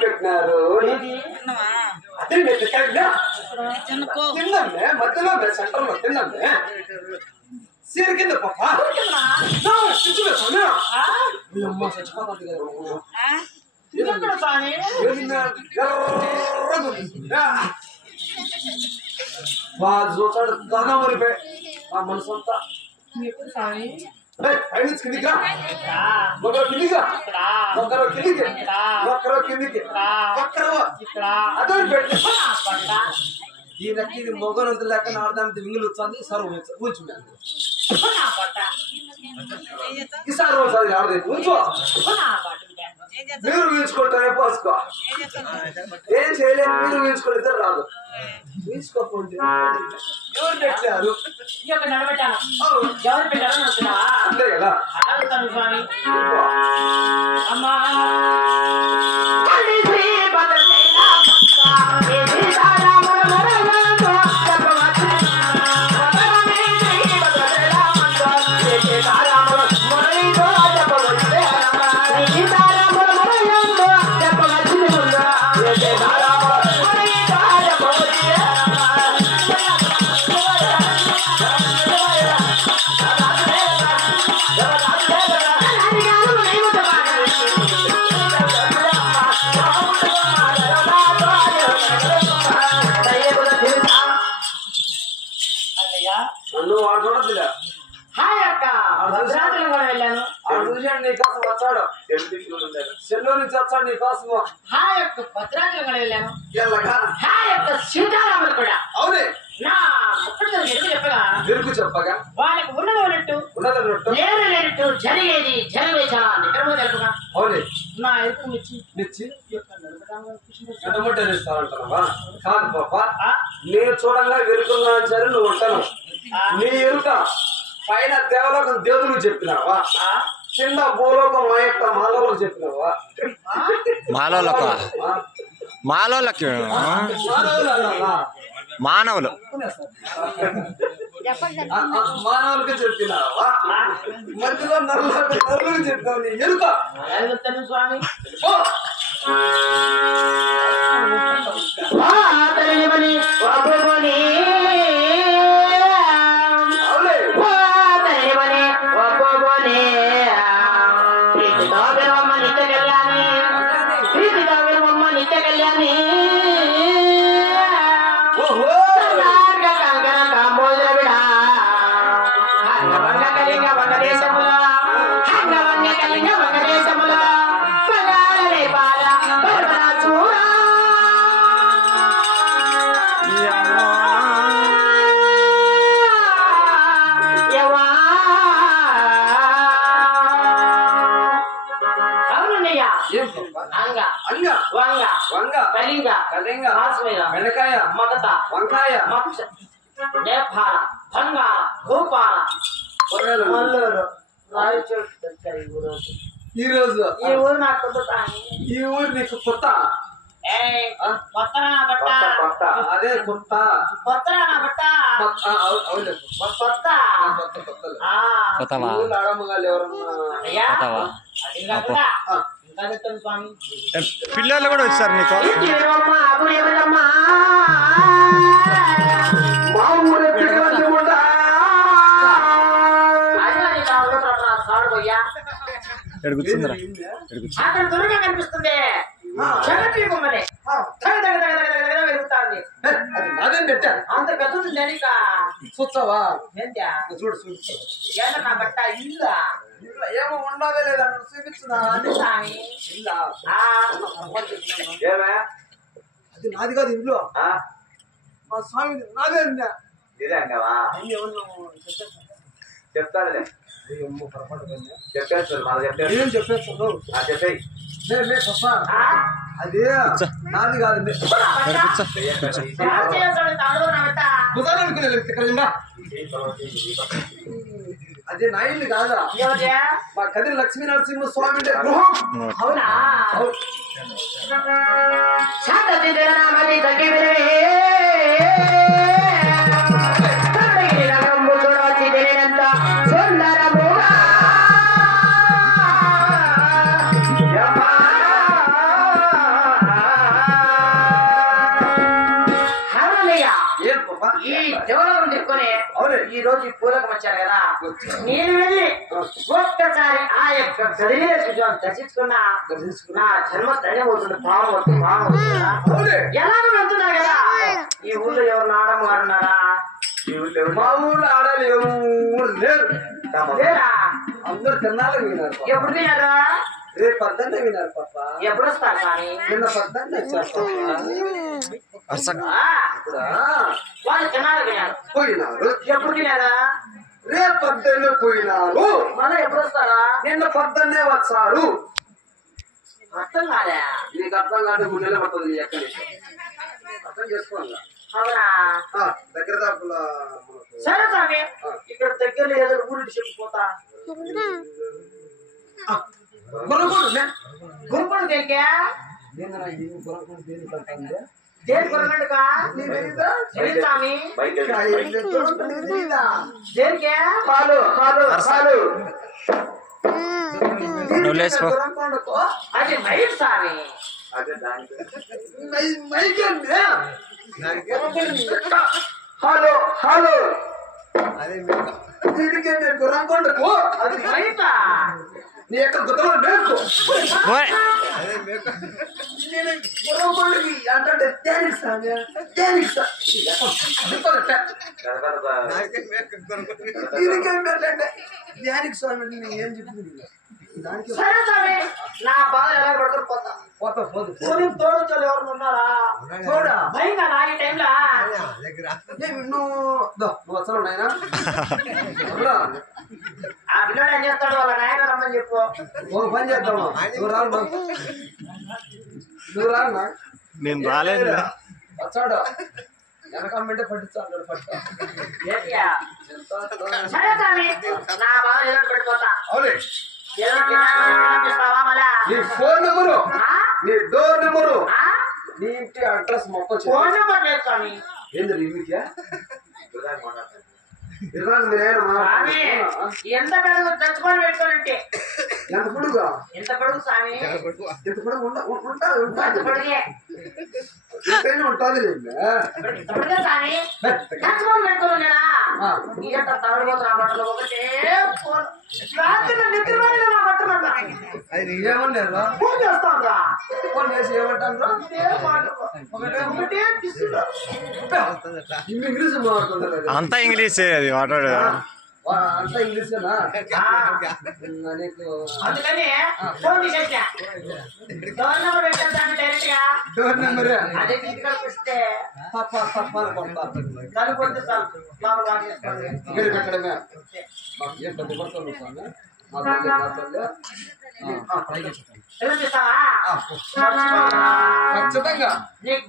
పెట్టినారు అదే తిన్నామే మధ్యలో సెంటర్ లో తిన్నామే సీర కింద పాప చచ్చిపోతుంది చూచాడు దాదా మరిపోయి ఆ మనసు అంతా కిందికి ఒకరు కిందికి ఒకరు కిందికి ఒకరు కిందికి అదే పెట్టి ఈ రక్కి ఇది మొగనంత లెక్క నాడదానికి వింగులు వచ్చాంది సర్వ ఉంచు ఈసారి ఒకసారి ఆడలేదు ఉంచు మీరు వీల్చుకుంటారే పోసుకో ఏం చేయలేదు మీరు వీల్చుకుంటే రాదు వీల్చుకోకపోతే ఎవరు పెట్టారు అంతే కదా అమ్మా వచ్చాడు చెల్లో నుంచి వచ్చాడు నీ కోసం భద్రాచలం కూడా వెళ్ళాను సీతారాములు కూడా అవునే నా చెప్పగా వెరుకు చెప్పగా వాళ్ళకి ఉన్నదన్నట్టు లేనట్టు జరిగేది జరిగేసా నిద్రమో తెలుపుగా అవునే నా ఎరుపు నిచ్చి ఎడమట్టేస్తానంటావా కాదు పాప నేను చూడంగా వెరుకున్నా సరే నువ్వు ఉంటాను నీ ఎరుక పైన దేవలోకం దేవుడు చెప్పినావా కింద భూలోకం మా యొక్క మాలోలకు చెప్పినావా మాలోలకి మానవులు మానవులకి చెప్పినావా మధ్యలో నరులకు చెప్తావు నీ ఎరుక స్వామి బెండకాయ మగత వంకాయ నేపాల బంగాళ భూపాల ఈ రోజు ఈ ఊరు నాకు ఈ ఊరు నీకు కొత్త కొత్త అదే కొత్త కొత్త ఆడమగాలు స్వామి పిల్లలు కూడా వచ్చారు నీకు అక్కడ దూరంగా కనిపిస్తుంది అంత పెద్దది చూస్తావా చూడు నా బట్ట ఇల్లు ఏమో ఉండవే లేదా చూపించుదా అది నాది కాదు ఇంట్లో మా స్వామి నాదే చెప్తానులే ఏం చెప్పేస్తాను చెప్పేయి నేను అది నాది కాదు కుదరదు అనుకునే ఇక్కడ అదే నా ఇల్లు కాదా మా కదిరి లక్ష్మీ నరసింహ స్వామి గృహం. అవునా ఈ దేవాలయం తిప్పుకొని ఈ రోజు ఈ పూలకు వచ్చారు కదా, నేను వెళ్ళి ఒక్కసారి ఆ యొక్క గదిని దర్శించుకున్నా నా జన్మ ధన్యమవుతుంది. పావం వస్తుంది, పావం వస్తుందా ఎలాగో వెళ్తున్నా కదా. ఈ ఊళ్ళో ఎవరు ఆడమ్మ ఉన్నారా? మా ఊళ్ళో ఆడాలి ఎవరు లేరు. లేరా? అందరు తిన్నాళ్ళు విన్నారు. ఎప్పుడు తిన్నారా? రేపు పద్దన్నే విన్నారు పాప. ఎప్పుడు వస్తారు కానీ? నిన్న పద్దన్నే వచ్చారు వాళ్ళు తినాలి విన్నారు. పోయినారు. ఎప్పుడు తినారా? రేపు పద్దన్నే పోయినారు. మళ్ళీ ఎప్పుడు వస్తారా? నిన్న పద్దన్నే వచ్చారు. అర్థం కాదా? నీకు అర్థం కాదు, గుండెలో పడుతుంది. నీ ఎక్కడి అర్థం చేసుకోవాలా? అవునా? దగ్గర దాపులా సరే స్వామి, ఇక్కడ దగ్గరలో ఏదో ఊరికి చెప్పిపోతా. గురుకుడు దేనికే? దేని గురగండుకా? స్వామి దేనికే? పాలు పాలు పాలు అది మైక్ స్వామి. హలో హలో దీనికి గురంకొండకు అది మైకా? నీ యొక్క గుర్తులో మేరకు గురంకొండకి అంటే దేనికి సామి దేనికి దీనికేం పెట్టండి దేనికి స్వామి ఏం చెప్పింది దానికి. సరే స్వామి, నా బాధ ఎలా పడుకుని పోతా. పోతా పోదు తోడు ఎవరు ఉన్నారా? చూడా భయంగా నా ఈ టైంలో నువ్వు వచ్చావు నాయన. ఆ పిల్లడు ఏం చేస్తాడు? వాళ్ళ నాయన రమ్మని చెప్పు. ఒక పని చేద్దామా, నువ్వు రాను నువ్వు రాను నేను రాలేదు. వచ్చాడు వెనకమ్మంటే పట్టించాడు పట్టా. సరే స్వామి, నా బాధ ఎలా పడిపోతా. అవునే పంపిస్తావా మళ్ళా? నీ ఫోన్ నెంబరు, నీ డోర్ నెంబరు, నీ ఇంటి అడ్రస్ మొత్తం ఫోన్ నెంబర్ లేదు స్వామి. ఏంది రిమిక్యా ఇరాను నేను స్వామి, ఎంత పెడుగు తెచ్చుకొని పెట్టుకోనంటే ఎంత పొడుగా ఎంత పెడుగు స్వామి? ఎంత పొడుగు ఎంత పొడిగే ఉంటుంది ఉంటుంది ఎంత పొడిగే స్వామి? తెచ్చుకొని పెట్టుకోలేదా? నీకంత తగడిపోతున్నా బట్టలు ఒకటే ఫోన్. రాత్రి నిద్ర పడిన నా బట్టలు అన్నా అది ఏమన్నారు ఫోన్ చేస్తాను. ఫోన్ చేసి ఏమంటారు ఒకటే పిస్తున్నా. ఇంగ్లీష్ మాట్లాడుతుంటారు. అంతా ఇంగ్లీషే అది మాట్లాడు. అంతా ఇంగ్లీషేనా? నీకు అందుకని ఫోన్ తీసేసా. డోర్ నెంబర్ పెట్టేస్తాను డైరెక్ట్ గా. డోర్ నెంబర్ అదే తీసుకొని ఇస్తే తప్ప దాన్ని కొడితే చాలు. బాబు కాకేసుకోండి. ఇక్కడ పెట్టడమే ఏం పెద్ద పడుతుంది స్వామి. ఎలా చేస్తావా? ఖచ్చితంగా నీకు